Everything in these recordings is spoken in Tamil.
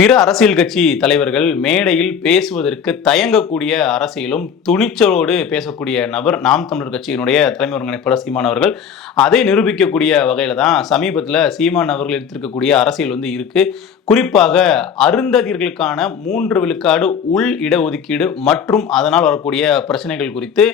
பிற அரசியல் கட்சி தலைவர்கள் மேடையில் பேசுவதற்கு தயங்கக்கூடிய அரசியலும் துணிச்சலோடு பேசக்கூடிய நபர் நாம் தமிழர் கட்சியினுடைய தலைமை ஒருங்கிணைப்பாளர் சீமான் அவர்கள். அதை நிரூபிக்கக்கூடிய வகையில தான் சமீபத்தில் சீமான் அவர்கள் எடுத்திருக்கக்கூடிய அரசியல் வந்து இருக்கு. குறிப்பாக அருந்ததியர்களுக்கான மூன்று விழுக்காடு உள் இடஒதுக்கீடு மற்றும் அதனால் வரக்கூடிய பிரச்சனைகள் குறித்து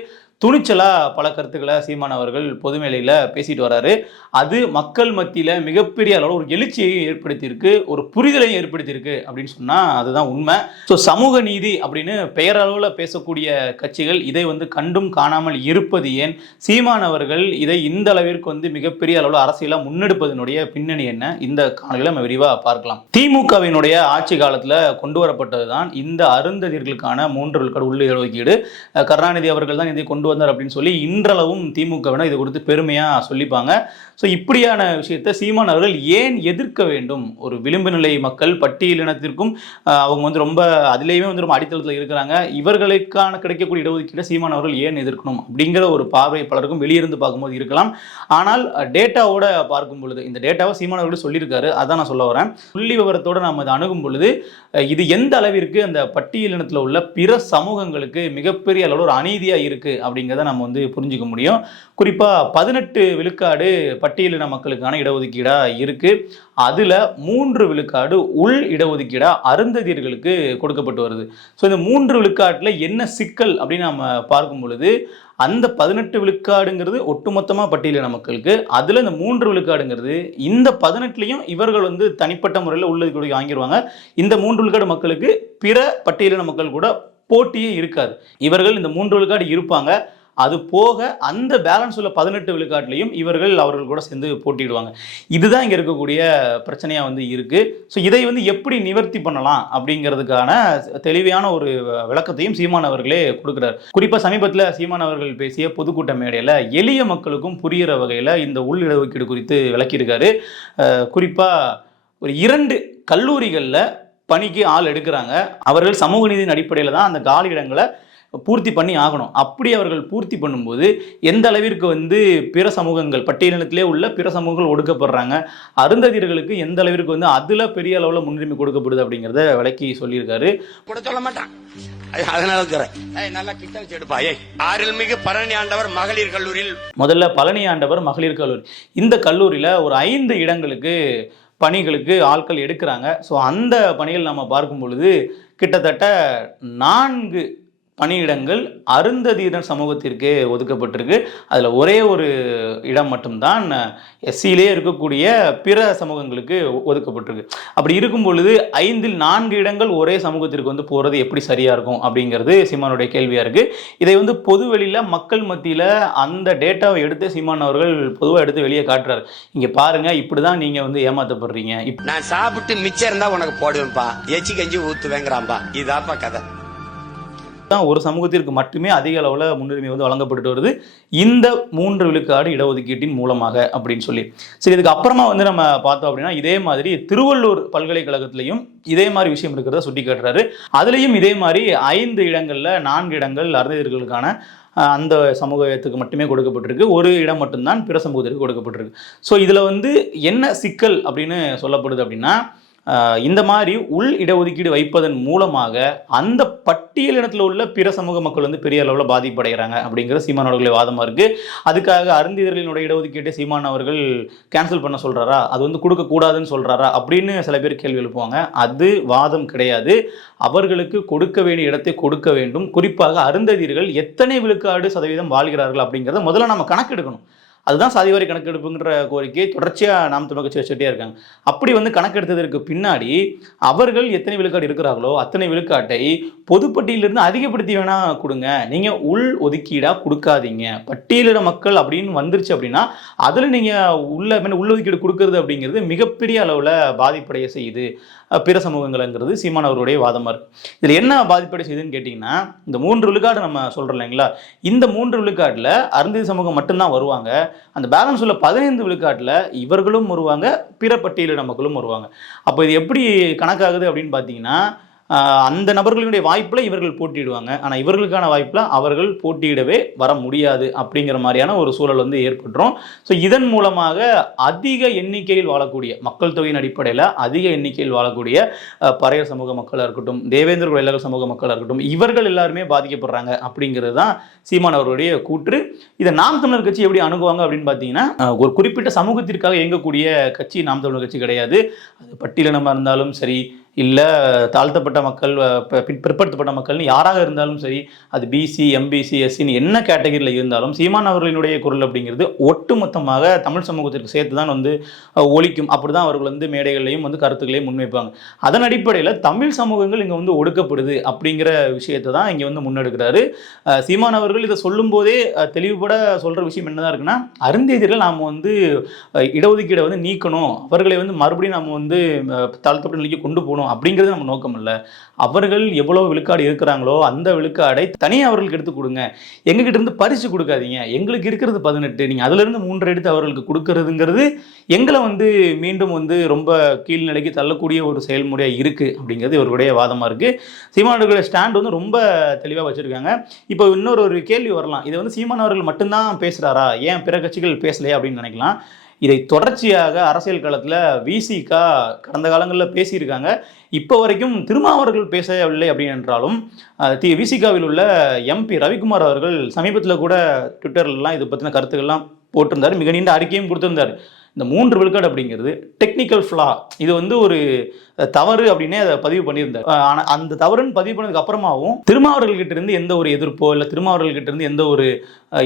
துணிச்சலா பல கருத்துக்களை சீமான் அவர்கள் பொதுமேலையில் பேசிட்டு வராரு. அது மக்கள் மத்தியில் மிகப்பெரிய அளவில் ஒரு எழுச்சியையும் ஏற்படுத்தியிருக்கு ஒரு புரிதலையும் ஏற்படுத்தியிருக்கு அப்படின்னு சொன்னால் அதுதான் உண்மை. ஸோ சமூக நீதி அப்படின்னு பெயரளவில் பேசக்கூடிய கட்சிகள் இதை வந்து கண்டும் காணாமல் இருப்பது ஏன்? சீமான் அவர்கள் இதை இந்த அளவிற்கு வந்து மிகப்பெரிய அளவில் அரசியலாக முன்னெடுப்பதனுடைய பின்னணி என்ன? இந்த காணொலியில் நம்ம விரிவாக பார்க்கலாம். திமுகவினுடைய ஆட்சி காலத்தில் கொண்டு வரப்பட்டது தான் இந்த அருந்ததியர்களுக்கான மூன்று விழுக்காடு உள்ள இடஒதுக்கீடு கருணாநிதி அவர்கள் தான் இதை கொண்டு வந்தார் அப்படின்னு சொல்லி இன்றளவும் திமுகவினர் இது கொடுத்து பெருமையாக சொல்லிப்பாங்க. ஸோ இப்படியான விஷயத்தை சீமான் அவர்கள் ஏன் எதிர்க்க வேண்டும்? ஒரு விளிம்பு நிலை மக்கள் பட்டியலினத்திற்கும் அவங்க வந்து ரொம்ப அதிலேயுமே வந்து ரொம்ப அடித்தளத்தில் இருக்கிறாங்க. இவர்களுக்கான கிடைக்கக்கூடிய இடஒதுக்கீடை சீமான் அவர்கள் ஏன் எதிர்க்கணும்? அப்படிங்கிற ஒரு பார்வை பலருக்கும் வெளியிருந்து பார்க்கும்போது இருக்கலாம். ஆனால் டேட்டாவோட பார்க்கும் பொழுது இந்த டேட்டாவை சீமான் அவர்கள் சொல்லியிருக்காரு. அதான் நான் சொல்ல வரேன். புள்ளி விவரத்தோட நாம் அதை அணுகும் பொழுது இது எந்த அளவிற்கு அந்த பட்டியலினத்தில் உள்ள பிற சமூகங்களுக்கு மிகப்பெரிய அளவில் ஒரு அநீதியாக இருக்குது அப்படிங்கிறத நம்ம வந்து புரிஞ்சுக்க முடியும். குறிப்பாக பதினெட்டு விழுக்காடு பட்டியலின மக்களுக்கான இடஒதுக்கீடாக இருக்குது அதில் மூன்று விழுக்காடு உள் இடஒதுக்கீடாக அருந்ததியர்களுக்கு கொடுக்கப்பட்டு வருது. ஸோ இந்த மூன்று விழுக்காட்டில் என்ன சிக்கல் அப்படின்னு நம்ம பார்க்கும் பொழுது அந்த பதினெட்டு விழுக்காடுங்கிறது ஒட்டுமொத்தமாக பட்டியலின மக்களுக்கு அதில் இந்த மூன்று விழுக்காடுங்கிறது இந்த பதினெட்டுலையும் இவர்கள் வந்து தனிப்பட்ட முறையில் உள்ளதுக்கு வாங்கிடுவாங்க இந்த மூன்று விழுக்காடு மக்களுக்கு பிற பட்டியலின மக்கள் கூட போட்டியே இருக்காது. இவர்கள் இந்த மூன்று விழுக்காடு இருப்பாங்க. அது போக அந்த பேலன்ஸ் உள்ள பதினெட்டு விழுக்காட்டிலையும் இவர்கள் அவர்கள் கூட சேர்ந்து போட்டியிடுவாங்க. இதுதான் இங்கே இருக்கக்கூடிய பிரச்சனையாக வந்து இருக்குது ஸோ இதை வந்து எப்படி நிவர்த்தி பண்ணலாம் அப்படிங்கிறதுக்கான தெளிவான ஒரு விளக்கத்தையும் சீமான் அவர்களே கொடுக்குறாரு. குறிப்பாக சமீபத்தில் சீமான் அவர்கள் பேசிய பொதுக்கூட்ட மேடையில் எளிய மக்களுக்கும் புரிகிற வகையில் இந்த உள்ளிடஒதுக்கீடு குறித்து விளக்கியிருக்காரு. குறிப்பாக ஒரு இரண்டு கல்லூரிகளில் பணிக்கு ஆள் எடுக்கிறாங்க. அவர்கள் சமூக நீதியின் அடிப்படையில் தான் அந்த காலி இடங்களை பூர்த்தி பண்ணி ஆகணும். அப்படி அவர்கள் பூர்த்தி பண்ணும்போது எந்த அளவிற்கு வந்து பிற சமூகங்கள் பட்டியலினத்திலே உள்ள பிற சமூகங்கள் ஒடுக்கப்படுறாங்க அருந்ததியர்களுக்கு எந்த அளவிற்கு வந்து அதில் பெரிய அளவில் முன்னுரிமை கொடுக்கப்படுது அப்படிங்கிறத விளக்கி சொல்லியிருக்காரு. கூட சொல்ல மாட்டான். அது- அதனால நல்லா கிட்ட வச்சு எடுப்பா. பழனி ஆண்டவர் மகளிர் கல்லூரியில். முதல்ல பழனி ஆண்டவர் மகளிர் கல்லூரி. இந்த கல்லூரியில் ஒரு ஐந்து இடங்களுக்கு பணிகளுக்கு ஆட்கள் எடுக்கிறாங்க. ஸோ அந்த பணிகள் நம்ம பார்க்கும் பொழுது கிட்டத்தட்ட நான்கு பணியிடங்கள் அருந்ததியினர் சமூகத்திற்கு ஒதுக்கப்பட்டிருக்கு. அதில் ஒரே ஒரு இடம் மட்டும்தான் எஸ்சியிலே இருக்கக்கூடிய பிற சமூகங்களுக்கு ஒதுக்கப்பட்டிருக்கு. அப்படி இருக்கும் பொழுது ஐந்தில் நான்கு இடங்கள் ஒரே சமூகத்திற்கு வந்து போகிறது எப்படி சரியாக இருக்கும் அப்படிங்கிறது சீமானுடைய கேள்வியாக இருக்குது இதை வந்து பொதுவெளியில் மக்கள் மத்தியில் அந்த டேட்டாவை எடுத்து சீமான் அவர்கள் பொதுவாக எடுத்து வெளியே காட்டுறாரு. இங்கே பாருங்கள் இப்படி தான் நீங்கள் வந்து ஏமாத்தப்படுறீங்க. இப் நான் சாப்பிட்டு மிச்சம் இருந்தால் உனக்கு போடுவேன்ப்பா. எச்சி கஞ்சி ஊற்றுவேங்கிறான்பா இதாப்பா கதை. தான் ஒரு சமூகத்திற்கு மட்டுமே அதிக அளவில் முன்னுரிமை வந்து வழங்கப்பட்டு வருது. இந்த மூன்று விழுக்காடு இடஒதுக்கீட்டின் மூலமாக அப்படின்னு சொல்லி. சரி இதுக்கு அப்புறமா வந்து நம்ம பார்த்தோம் அப்படின்னா இதே மாதிரி திருவள்ளூர் பல்கலைக்கழகத்திலையும் இதே மாதிரி விஷயம் இருக்கிறத சுட்டி காட்டுறாரு. அதுலேயும் இதே மாதிரி ஐந்து இடங்களில் நான்கு இடங்கள் அருந்ததியர்களுக்கான அந்த சமூகத்துக்கு மட்டுமே கொடுக்கப்பட்டிருக்கு. ஒரு இடம் மட்டும்தான் பிற சமூகத்திற்கு கொடுக்கப்பட்டிருக்கு. ஸோ இதில் வந்து என்ன சிக்கல் அப்படின்னு சொல்லப்படுது அப்படின்னா இந்த மாதிரி உள் இடஒதுக்கீடு வைப்பதன் மூலமாக அந்த பட்டியலினத்தில் உள்ள பிற சமூக மக்கள் வந்து பெரிய அளவில் பாதிப்படைகிறாங்க அப்படிங்கிற சீமான் அவர்களை வாதமாக இருக்குது அதுக்காக அருந்திதர்களினுடைய இடஒதுக்கீட்டை சீமான் அவர்கள் கேன்சல் பண்ண சொல்கிறாரா அது வந்து கொடுக்கக்கூடாதுன்னு சொல்கிறாரா அப்படின்னு சில பேர் கேள்வி எழுப்புவாங்க. அது வாதம் கிடையாது. அவர்களுக்கு கொடுக்க வேண்டிய இடத்தை கொடுக்க வேண்டும். குறிப்பாக அருந்ததியர்கள் எத்தனை விழுக்காடு சதவீதம் வாழ்கிறார்கள் அப்படிங்கிறத முதல்ல நம்ம கணக்கெடுக்கணும். அதுதான் சாதிவாரி கணக்கெடுப்புங்கிற கோரிக்கையை தொடர்ச்சியாக நாம் தமிழ் கட்சி வச்சுட்டே இருக்காங்க. அப்படி வந்து கணக்கெடுத்ததற்கு பின்னாடி அவர்கள் எத்தனை விழுக்காடு இருக்கிறார்களோ அத்தனை விழுக்காட்டை பொதுப்பட்டியலிருந்து அதிகப்படுத்தி வேணா கொடுங்க. நீங்கள் உள் ஒதுக்கீடாக கொடுக்காதீங்க. பட்டியலிட மக்கள் அப்படின்னு வந்துருச்சு அப்படின்னா அதில் நீங்கள் உள்ள உள் உள்ளொதுக்கீடு கொடுக்கறது அப்படிங்கிறது மிகப்பெரிய அளவில் பாதிப்படைய செய்யுது. பிற சமூகங்கள்ங்கிறது சீமான் அவருடைய வாதமாக இருக்குது இதில் என்ன பாதிப்படை செய்யுதுன்னு கேட்டிங்கன்னா இந்த மூன்று விழுக்காடு நம்ம சொல்கிறோம் இல்லைங்களா? இந்த மூன்று விழுக்காட்டில் அருந்ததி சமூகம் மட்டும்தான் வருவாங்க. அந்த பேலன்ஸ் உள்ள பதினைந்து விழுக்காட்டில் இவர்களும் வருவாங்க பிற பட்டியலின மக்களும் வருவாங்க. அப்போ இது எப்படி கணக்காகுது அப்படின்னு பார்த்தீங்கன்னா அந்த நபர்களுடைய வாய்ப்பில் இவர்கள் போட்டியிடுவாங்க. ஆனால் இவர்களுக்கான வாய்ப்பில் அவர்கள் போட்டியிடவே வர முடியாது அப்படிங்கிற மாதிரியான ஒரு சூழல் வந்து ஏற்பட்டுரும். ஸோ இதன் மூலமாக அதிக எண்ணிக்கையில் வாழக்கூடிய மக்கள் தொகையின் அடிப்படையில் அதிக எண்ணிக்கையில் வாழக்கூடிய அஹ், பறையர் சமூக மக்களாக இருக்கட்டும் தேவேந்திர குலையர்கள் சமூக மக்களாக இருக்கட்டும் இவர்கள் எல்லாருமே பாதிக்கப்படுறாங்க அப்படிங்கிறது தான் சீமான் அவர்களுடைய கூற்று. இதை நாம் தமிழர் கட்சி எப்படி அணுகுவாங்க அப்படின்னு பார்த்தீங்கன்னா ஒரு குறிப்பிட்ட சமூகத்திற்காக இயங்கக்கூடிய கட்சி நாம் தமிழர் கட்சி கிடையாது. அது பட்டியலினமாக இருந்தாலும் சரி இல்லை தாழ்த்தப்பட்ட மக்கள் பின்- பிற்படுத்தப்பட்ட மக்கள்னு யாராக இருந்தாலும் சரி அது பிசி எம்பிசி எஸ்சின்னு என்ன கேட்டகரியில் இருந்தாலும் சீமான் அவர்களினுடைய குரல் அப்படிங்கிறது ஒட்டுமொத்தமாக தமிழ் சமூகத்திற்கு சேர்த்து தான் வந்து ஒழிக்கும் அப்படி தான் அவர்கள் வந்து மேடைகளையும் வந்து கருத்துக்களையும் முன்வைப்பாங்க. அதன் அடிப்படையில் தமிழ் சமூகங்கள் இங்கே வந்து ஒடுக்கப்படுது அப்படிங்கிற விஷயத்தை தான் இங்கே வந்து முன்னெடுக்கிறாரு. சீமான் அவர்கள் இதை சொல்லும்போதே தெளிவுபட சொல்கிற விஷயம் என்னதான் இருக்குன்னா அருந்தேதிகள் நாம் வந்து இடஒதுக்கீடை வந்து நீக்கணும். அவர்களை வந்து மறுபடியும் நம்ம வந்து தாழ்த்தப்பட்ட நிலைக்கு கொண்டு போகணும். அப்படிங்கிறது நம்ம நோக்கம் இல்லை அவர்கள் எவ்வளோ விழுக்காடு இருக்கிறாங்களோ அந்த விழுக்காடை தனியாக அவர்களுக்கு எடுத்து கொடுங்க. எங்ககிட்ட இருந்து பரிசு கொடுக்காதீங்க. எங்களுக்கு இருக்கிறது பதினெட்டு. நீங்கள் அதிலிருந்து மூன்று எடுத்து அவர்களுக்கு கொடுக்கறதுங்கிறது எங்களை வந்து மீண்டும் வந்து ரொம்ப கீழ்நிலைக்கு தள்ளக்கூடிய ஒரு செயல்முறையாக இருக்குது அப்படிங்கிறது இவர்களுடைய வாதமாக இருக்குது சீமானவர்களுடைய ஸ்டாண்ட் வந்து ரொம்ப தெளிவாக வச்சுருக்காங்க. இப்போ இன்னொரு ஒரு கேள்வி வரலாம். இதை வந்து சீமானவர்கள் மட்டும்தான் பேசுகிறாரா ஏன் பிற கட்சிகள் பேசலையா அப்படின்னு நினைக்கலாம். இதை தொடர்ச்சியாக அரசியல் களத்தில் விசிகா கடந்த காலங்களில் பேசியிருக்காங்க. இப்போ வரைக்கும் திருமாவர்கள் பேசவில்லை அப்படின்னு என்றாலும் தி விசிகாவில் உள்ள எம்பி ரவிக்குமார் அவர்கள் சமீபத்தில் கூட ட்விட்டர்லாம் இதை பற்றின கருத்துக்கள்லாம் போட்டிருந்தார். மிக நீண்ட அறிக்கையும் கொடுத்திருந்தார். இந்த மூன்று விழுக்காடு அப்படிங்கிறது டெக்னிக்கல் ஃப்ளா இது வந்து ஒரு தவறு அப்படின்னே அதை பதிவு பண்ணியிருந்தார். ஆனால் அந்த தவறுன்னு பதிவு பண்ணதுக்கு அப்புறமாவும் திருமாவர்கள்கிட்ட இருந்து எந்த ஒரு எதிர்ப்போ இல்லை திருமாவர்கள்கிட்ட இருந்து எந்த ஒரு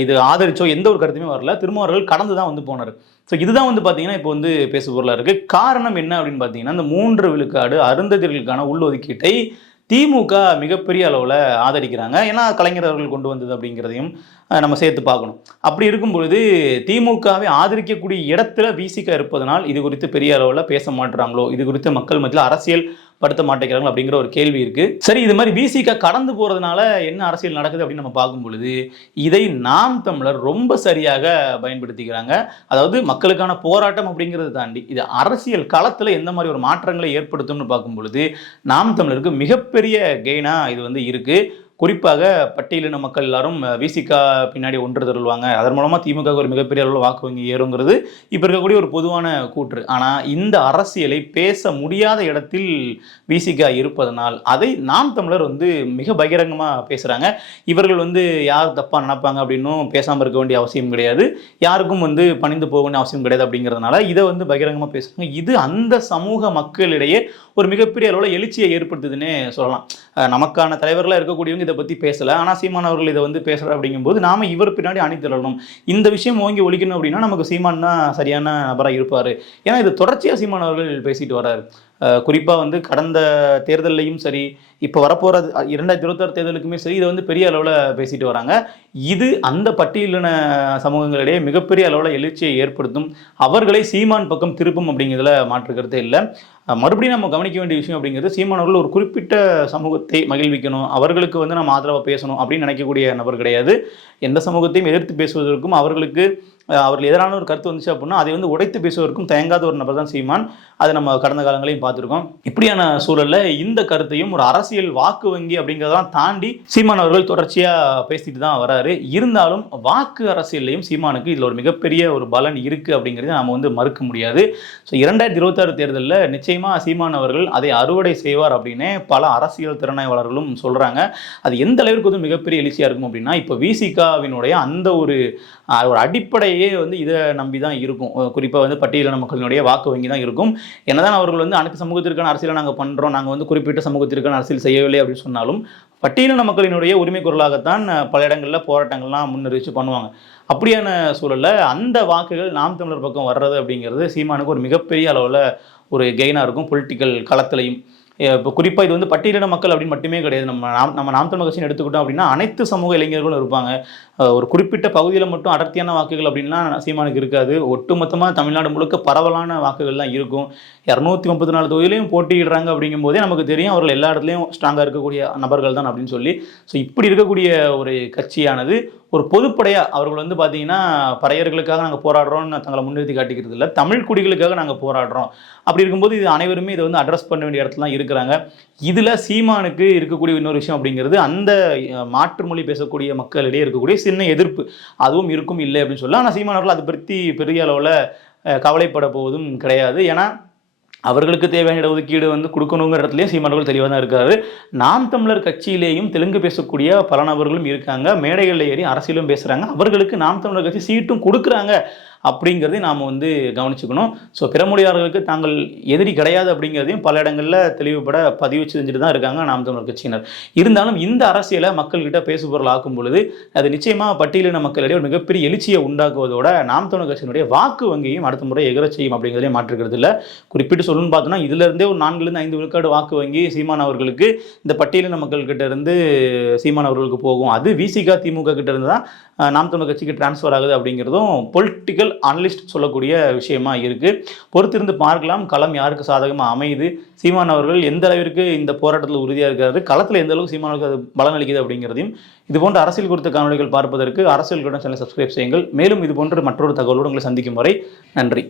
இது ஆதரிச்சோ எந்த ஒரு கருத்துமே வரல. திருமாவர்கள் கடந்து தான் வந்து போனார். ஸோ இதுதான் வந்து பார்த்தீங்கன்னா இப்போ வந்து பேசு பொருளாக இருக்குது காரணம் என்ன அப்படின்னு பார்த்தீங்கன்னா இந்த மூன்று விழுக்காடு அருந்ததிர்களுக்கான உள்ஒதுக்கீட்டை திமுக மிகப்பெரிய அளவில் ஆதரிக்கிறாங்க. ஏன்னா கலைஞர் அவர்கள் கொண்டு வந்தது அப்படிங்கிறதையும் நம்ம சேர்த்து பார்க்கணும். அப்படி இருக்கும் பொழுது திமுகவை ஆதரிக்கக்கூடிய இடத்துல விசிக இருப்பதனால் இது குறித்து பெரிய அளவில் பேச மாட்டுறாங்களோ இது குறித்து மக்கள் மத்தியில் அரசியல் படுத்த மாட்டேங்கிறாங்க அப்படிங்கிற ஒரு கேள்வி இருக்கு. சரி இது மாதிரி விசிக கடந்து போறதுனால என்ன அரசியல் நடக்குது அப்படின்னு நம்ம பார்க்கும் பொழுது இதை நாம் தமிழர் ரொம்ப சரியாக பயன்படுத்திக்கிறாங்க. அதாவது மக்களுக்கான போராட்டம் அப்படிங்கிறத தாண்டி இது அரசியல் களத்தில் எந்த மாதிரி ஒரு மாற்றங்களை ஏற்படுத்தும்னு பார்க்கும் பொழுது நாம் தமிழருக்கு மிகப்பெரிய கெயினா இது வந்து இருக்கு. குறிப்பாக பட்டியலின மக்கள் எல்லாரும் விசிகா பின்னாடி ஒன்று தருவாங்க அதன் மூலமாக திமுக ஒரு மிகப்பெரிய அளவில் வாக்கு வங்கி ஏறுங்கிறது இப்போ இருக்கக்கூடிய ஒரு பொதுவான கூற்று. ஆனால் இந்த அரசியலை பேச முடியாத இடத்தில் விசிகா இருப்பதனால் அதை நாம் தமிழர் வந்து மிக பகிரங்கமாக பேசுகிறாங்க இவர்கள் வந்து யார் தப்பாக நினைப்பாங்க அப்படின்னும் பேசாமல் இருக்க வேண்டிய அவசியம் கிடையாது. யாருக்கும் வந்து பணிந்து போக வேண்டிய அவசியம் கிடையாது அப்படிங்கிறதுனால இதை வந்து பகிரங்கமாக பேசுகிறாங்க இது அந்த சமூக மக்களிடையே ஒரு மிகப்பெரிய அளவில் எழுச்சியை ஏற்படுத்துதுன்னே சொல்லலாம். நமக்கான தலைவர்களாக இருக்கக்கூடியவங்க இதை பற்றி பேசலை. ஆனால் சீமான் அவர்கள் இதை வந்து பேசுகிற அப்படிங்கும்போது நாம இவர் பின்னாடி அணிதிரளணும். இந்த விஷயம் ஓங்கி ஒழிக்கணும் அப்படின்னா நமக்கு சீமான் தான் சரியான நபராக இருப்பார். ஏன்னா இது தொடர்ச்சியாக சீமான் அவர்கள் பேசிட்டு வர்றாரு. குறிப்பாக வந்து கடந்த தேர்தல்லையும் சரி இப்போ வரப்போகிற இரண்டாயிரத்தி இருபத்தாறு தேர்தலுக்குமே சரி இதை வந்து பெரிய அளவில் பேசிட்டு வராங்க. இது அந்த பட்டியலின சமூகங்களிடையே மிகப்பெரிய அளவில் எழுச்சியை ஏற்படுத்தும் அவர்களை சீமான் பக்கம் திருப்பும் அப்படிங்கிறதுல மாற்றுக்கிறதே இல்லை. மறுபடியும் நம்ம கவனிக்க வேண்டிய விஷயம் அப்படிங்கிறது சீமானவர்கள் ஒரு குறிப்பிட்ட சமூகத்தை மகிழ்விக்கணும். அவர்களுக்கு வந்து நம்ம ஆதரவாக பேசணும் அப்படின்னு நினைக்கக்கூடிய நபர் கிடையாது. எந்த சமூகத்தையும் எதிர்த்து பேசுவதற்கும் அவர்களுக்கு அவர்கள் எதிரான ஒரு கருத்து வந்துச்சு அப்படின்னா அதை வந்து உடைத்து பேசுவதற்கும் தயங்காத ஒரு நபர் தான் சீமான். அதை நம்ம கடந்த காலங்களையும் பார்த்துருக்கோம். இப்படியான சூழல்ல இந்த கருத்தையும் ஒரு அரசியல் வாக்கு வங்கி அப்படிங்கிறதெல்லாம் தாண்டி சீமான் அவர்கள் தொடர்ச்சியாக பேசிட்டு தான் வராரு. இருந்தாலும் வாக்கு அரசியல்லையும் சீமானுக்கு இதில் ஒரு மிகப்பெரிய ஒரு பலன் இருக்குது அப்படிங்கிறத நம்ம வந்து மறுக்க முடியாது. ஸோ இரண்டாயிரத்தி இருபத்தாறு தேர்தலில் நிச்சயமாக சீமான் அவர்கள் அதை அறுவடை செய்வார் அப்படின்னு பல அரசியல் திறனாய்வாளர்களும் சொல்கிறாங்க அது எந்த அளவிற்கு வந்து மிகப்பெரிய எழுச்சியாக இருக்கும் அப்படின்னா இப்போ விசிகாவினுடைய அந்த ஒரு ஒரு அடிப்படை அடிப்படையே வந்து இதை நம்பி தான் இருக்கும் குறிப்பாக வந்து பட்டியலின மக்களினுடைய வாக்கு வங்கி தான் இருக்கும். என்னதான் அவர்கள் வந்து அனைத்து சமூகத்திற்கான அரசியலை நாங்கள் பண்ணுறோம் நாங்கள் வந்து குறிப்பிட்ட சமூகத்திற்கான அரசியல் செய்யவில்லை அப்படின்னு சொன்னாலும் பட்டியலின மக்களினுடைய உரிமை குரலாகத்தான் பல இடங்களில் போராட்டங்கள்லாம் முன்னறிவிச்சு பண்ணுவாங்க. அப்படியான சூழலில் அந்த வாக்குகள் நாம் தமிழர் பக்கம் வர்றது அப்படிங்கிறது சீமானுக்கு ஒரு மிகப்பெரிய அளவில் ஒரு கெயினாக இருக்கும். பொலிட்டிக்கல் களத்திலையும். இப்போ குறிப்பாக இது வந்து பட்டியலின மக்கள் அப்படின்னு மட்டுமே கிடையாது. நம்ம நாம் நம்ம நாம் தமிழ் கட்சின்னு எடுத்துக்கிட்டோம் அப்படின்னா அனைத்து சமூக இளைஞர்களும் இருப்பாங்க. ஒரு குறிப்பிட்ட பகுதியில் மட்டும் அடர்த்தியான வாக்குகள் அப்படின்லாம் சீமானுக்கு இருக்காது. ஒட்டுமொத்தமாக தமிழ்நாடு முழுக்க பரவலான வாக்குகள்லாம் இருக்கும். இரநூத்தி முப்பத்தி நாலு தொகுதியிலையும் போட்டியிடுறாங்க அப்படிங்கும் போதே நமக்கு தெரியும். அவர்கள் எல்லா இடத்துலையும் ஸ்ட்ராங்காக இருக்கக்கூடிய நபர்கள் தான் அப்படின்னு சொல்லி. ஸோ இப்படி இருக்கக்கூடிய ஒரு கட்சியானது ஒரு பொதுப்படையாக அவர்கள் வந்து பார்த்தீங்கன்னா பறையர்களுக்காக நாங்கள் போராடுறோம்னு தங்களை முன்னிறுத்தி காட்டிக்கிறது இல்லை தமிழ் குடிகளுக்காக நாங்கள் போராடுறோம். அப்படி இருக்கும்போது இது அனைவருமே இதை வந்து அட்ரஸ் பண்ண வேண்டிய இடத்துல தான் இருக்கிறாங்க இதில் சீமானுக்கு இருக்கக்கூடிய இன்னொரு விஷயம் அப்படிங்கிறது அந்த மாற்று மொழி பேசக்கூடிய மக்களிடையே இருக்கக்கூடிய சின்ன எதிர்ப்பு. அதுவும் இருக்கும் இல்லை அப்படின்னு சொல்லலாம். ஆனால் சீமானவர்கள் அதை பற்றி பெரிய அளவில் கவலைப்பட போவதும் கிடையாது. ஏன்னா அவர்களுக்கு தேவையான இடஒதுக்கீடு வந்து கொடுக்கணுங்கிற இடத்துலையும் சீமானவர்கள் தெளிவாக தான் இருக்காரு. நாம் தமிழர் கட்சியிலேயும் தெலுங்கு பேசக்கூடிய பல நபர்களும் இருக்காங்க. மேடைகளில் ஏறி அரசியலும் பேசுகிறாங்க அவர்களுக்கு நாம் தமிழர் கட்சி சீட்டும் கொடுக்குறாங்க. அப்படிங்கிறதையும் நாம் வந்து கவனிச்சுக்கணும். ஸோ பிறமொழியாளர்களுக்கு தாங்கள் எதிரி கிடையாது அப்படிங்கிறதையும் பல இடங்களில் தெளிவுபட பதிவு செஞ்சுட்டு தான் இருக்காங்க நாம் தமிழர் கட்சியினர். இருந்தாலும் இந்த அரசியலை மக்கள்கிட்ட பேசுபொருள் ஆக்கும் பொழுது அது நிச்சயமாக பட்டியலின மக்களிடையே ஒரு மிகப்பெரிய எழுச்சியை உண்டாக்குவதோட நாம் தமிழர் கட்சியினுடைய வாக்கு வங்கியும் அடுத்த முறை எகரச் செய்யும் அப்படிங்கிறதையும் மாற்றுக்கிறது இல்லை. குறிப்பிட்டு சொல்லணும்னு பார்த்தோன்னா இதுலேருந்தே ஒரு நான்குலேருந்து ஐந்து விழுக்காடு வாக்கு வங்கி சீமான் அவர்களுக்கு இந்த பட்டியலின மக்கள்கிட்ட இருந்து சீமான் அவர்களுக்கு போகும். அது விசிகா திமுக கிட்ட இருந்து தான் நாம் தமிழர் கட்சிக்கு டிரான்ஸ்ஃபர் ஆகுது அப்படிங்கிறதும் பொலிட்டிக்கல் அனலிஸ்ட் சொல்லக்கூடிய விஷயமா இருக்கு. பொறுத்திருந்து பார்க்கலாம். களம் யாருக்கு சாதகமாக அமையுது? சீமான் அவர்கள் எந்த அளவிற்கு இந்த போராட்டத்தில் உறுதியாக இருக்காரு? களத்தில் எந்த அளவுக்கு சீமானுக்கு அது பலனளிக்குது அப்படிங்கிறதையும் இது போன்ற அரசியல் குறித்த காணொலிகள் பார்ப்பதற்கு அரசியல் சேனலை சப்ஸ்கிரைப் செய்யுங்கள். மேலும் இது போன்ற மற்றொரு தகவலோடு உங்களை சந்திக்கும் வரை நன்றி.